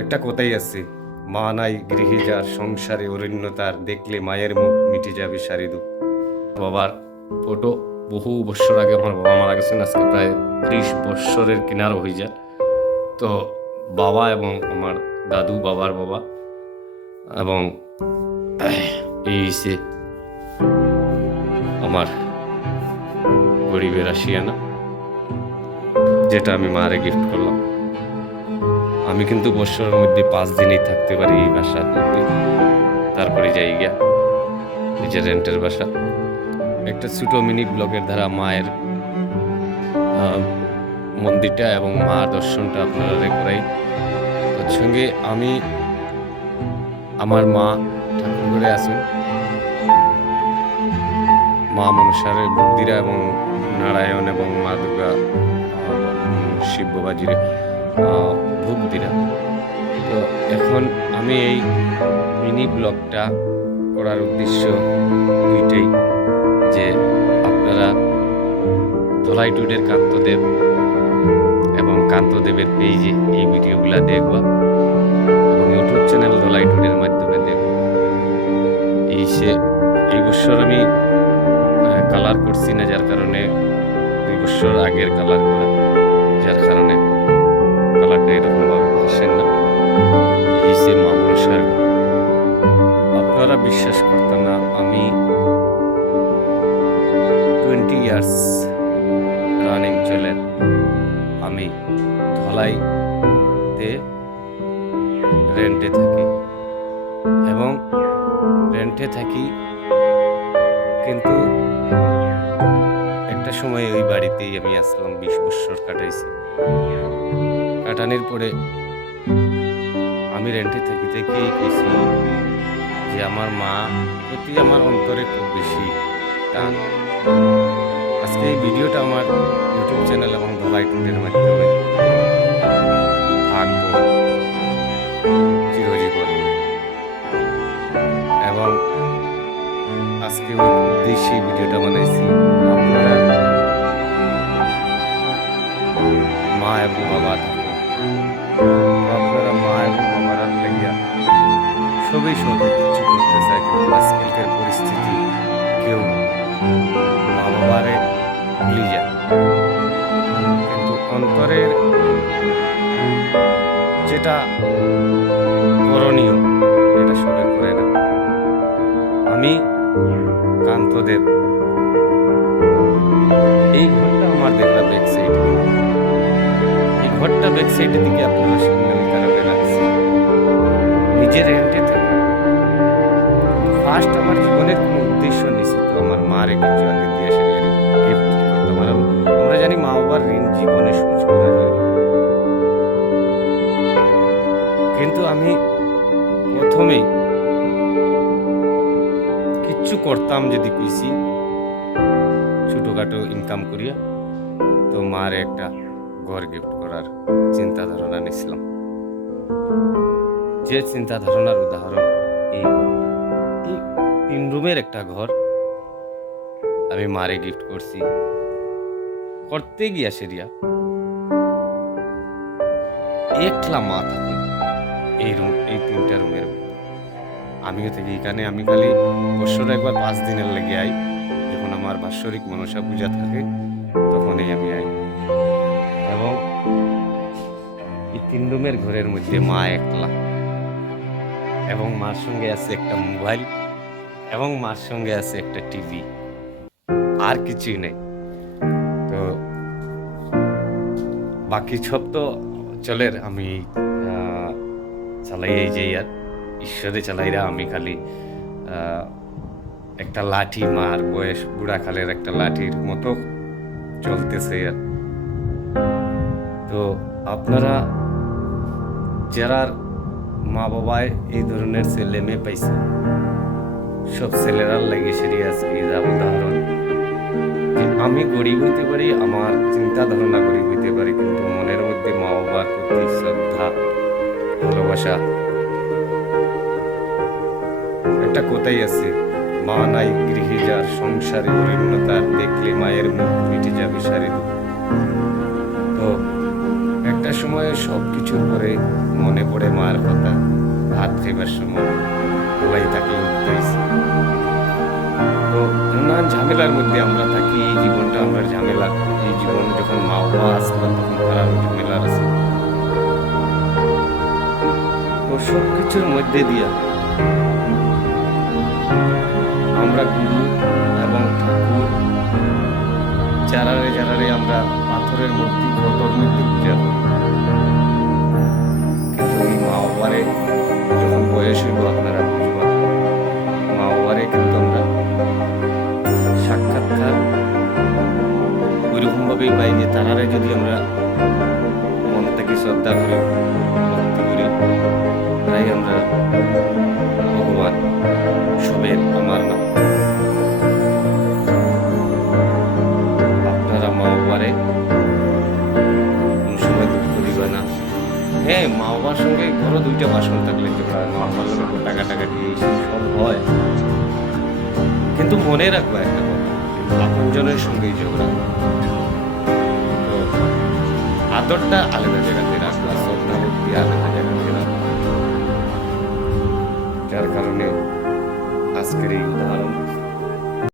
একটা কথাই আছে, মা নাই গৃহে যার সংসারে অরণ্যতার দেখলে মায়ের মুখ মিটে যাবে সারি দুঃখ। বাবার ফটো বহু বছর আগে আমার বাবা মারা গেছেন, আজকে প্রায় ত্রিশ বৎসরের কিনারও হয়ে যায়। তো বাবা এবং আমার দাদু, বাবার বাবা এবং এই সে আমার গরিবের আসিয়ানা যেটা আমি মারে গিফট করলাম। আমি কিন্তু বছরের মধ্যে পাঁচ দিনই থাকতে পারি এই বাসার মধ্যে। তারপরে যাই গিয়া নিজের রেন্টের বাসা। একটা ছোট মিনি ব্লগের দ্বারা মায়ের মন্দিরটা এবং মা দর্শনটা আপনারা করাই। তার সঙ্গে আমি, আমার মা ঠাকুর করে আছেন। মা মনসার বুদ্ধিরা এবং নারায়ণ এবং মা দুর্গা শিব বাবাজির। আহ, ভোগ দিরা তো এখন আমি এই মিনি ব্লগটা করার উদ্দেশ্য দুইটাই যে আপনারা ধলাই টুডের কান্তদেব এবং কান্তদেবের পেজে এই ভিডিওগুলো দেখবা এবং ইউটিউব চ্যানেল ধলাই টুডের মাধ্যমে দেখব। এই সে এই বছর আমি কালার করছি না যার কারণে দুই বছর আগের কালার করা যার কারণে কালারটা এরকম ভাবে আসেন না। এই সে মামনসার আপনারা বিশ্বাস করতেন না আমি টোয়েন্টি ইয়ার্স রানিং চলে আমি ধলাইতে রেন্টে থাকি এবং রেন্টে থাকি কিন্তু একটা সময় ওই বাড়িতেই আমি আসলাম, বিশ বছর কাটাইছি। কাটানোর পরে আমি রেন্টে থেকে থেকেই গেছি যে আমার মা প্রতি আমার অন্তরে খুব বেশি টান। আজকে এই ভিডিওটা আমার ইউটিউব চ্যানেল এবং ধলাই টুটের মাধ্যমে থাকব চিরজীবন। এবং আজকে ওই উদ্দেশ্যে ভিডিওটা বানাইছি আপনারা মা এবং বাবা সবই সবই কিছু করতে চায় কিন্তু আজকালকার পরিস্থিতি কেউ মা ভুলি যায় কিন্তু অন্তরের যেটা করণীয়, এটা সবাই করে না। আমি কান্তদেব। এই ঘরটা আমার দেখলাম ব্যাক সাইড এই ঘরটা ব্যাক সাইডের দিকে আপনারা কারণে নিজের থাকি ফার্স্ট আমার জীবনের কোনো উদ্দেশ্য নিশ্চিত আমার মারে কিছু আগে দিয়ে আসে গিফট করতাম আর আমরা জানি মা বাবার ঋণ জীবনে শোধ করা যায়। কিন্তু আমি প্রথমেই কিচ্ছু করতাম যদি কইছি ছোটখাটো ইনকাম করিয়া তো মার একটা ঘর গিফট করার চিন্তা ধারণা নিছিলাম। যে চিন্তা ধারণার উদাহরণ এই তিন রুমের একটা ঘর। আমি মারে গিফট করছি। করতে গিয়া সেরিয়া একলা মা থাকুন এই রুম, এই তিনটা রুমের আমিও থেকে এখানে, আমি খালি বছর একবার পাঁচ দিনের লেগে আই। যখন আমার বাৎসরিক মনসা পূজা থাকে, তখনই আমি আই। এবং এই তিন রুমের ঘরের মধ্যে মা একলা। এবং মার সঙ্গে আছে একটা মোবাইল। এবং মার সঙ্গে আছে একটা টিভি। আর কিছুই নেই। তো বাকি সব তো চলের, আমি চালাই যে আর ঈশ্বরে চালাইরা আমি খালি একটা লাঠি মার, বয়স বুড়া খালের একটা লাঠির মতো চলতেছে আর তো আপনারা যারা মা বাবায় এই ধরনের ছেলে মেয়ে পাইছে সব ছেলেরা লাগে এই যা উদাহরণ যে আমি গরিব হইতে পারি, আমার চিন্তা ধারণা গরিব হইতে পারি, কিন্তু মনের মধ্যে মা বাবার প্রতি শ্রদ্ধা, ভালোবাসা। একটা কথাই আছে, মা নাই গৃহে যার সংসারে অরণ্যতার দেখলে মায়ের মুখ মিটে যাবে সারি তো একটা সময়ে সব কিছুর পরে মনে পড়ে মার কথা, ভাত খাইবার সময়। থাকলে উঠতেছি তো নানান ঝামেলার মধ্যে আমরা থাকি, এই জীবনটা আমরা ঝামেলা। এই জীবন যখন মা বাবা আসলো, তখন তারা ঝামেলার আছে। তো সব কিছুর মধ্যে দিয়া আমরা গুরু এবং ঠাকুর, যারারে যারারে আমরা পাথরের মূর্তি, ফটোর মধ্যে পূজা করি। কিন্তু এই মা বাবারে যখন বয়স হইব, আপনারা বুঝবা তারারে যদি আমরা মন থেকে শ্রদ্ধা করি, ভক্তি করি, তাই আমরা ভগবান সবের আমার না আপনারা মা বাবারে কোন সময় দুঃখ দিবে না। হ্যাঁ মা বাবার সঙ্গে ঘরও দুইটা বাসন থাকলে হয় মা বাবার টাকা টাকা দিয়ে সব হয়। কিন্তু মনে রাখব একটা কথা আপনজনের সঙ্গেই ঝগড়া। আদরটা আলাদা জায়গাতে রাখবা শ্রদ্ধা ভক্তি আলাদা জায়গাতে রাখবা। যার কারণে আজকের এই উদাহরণ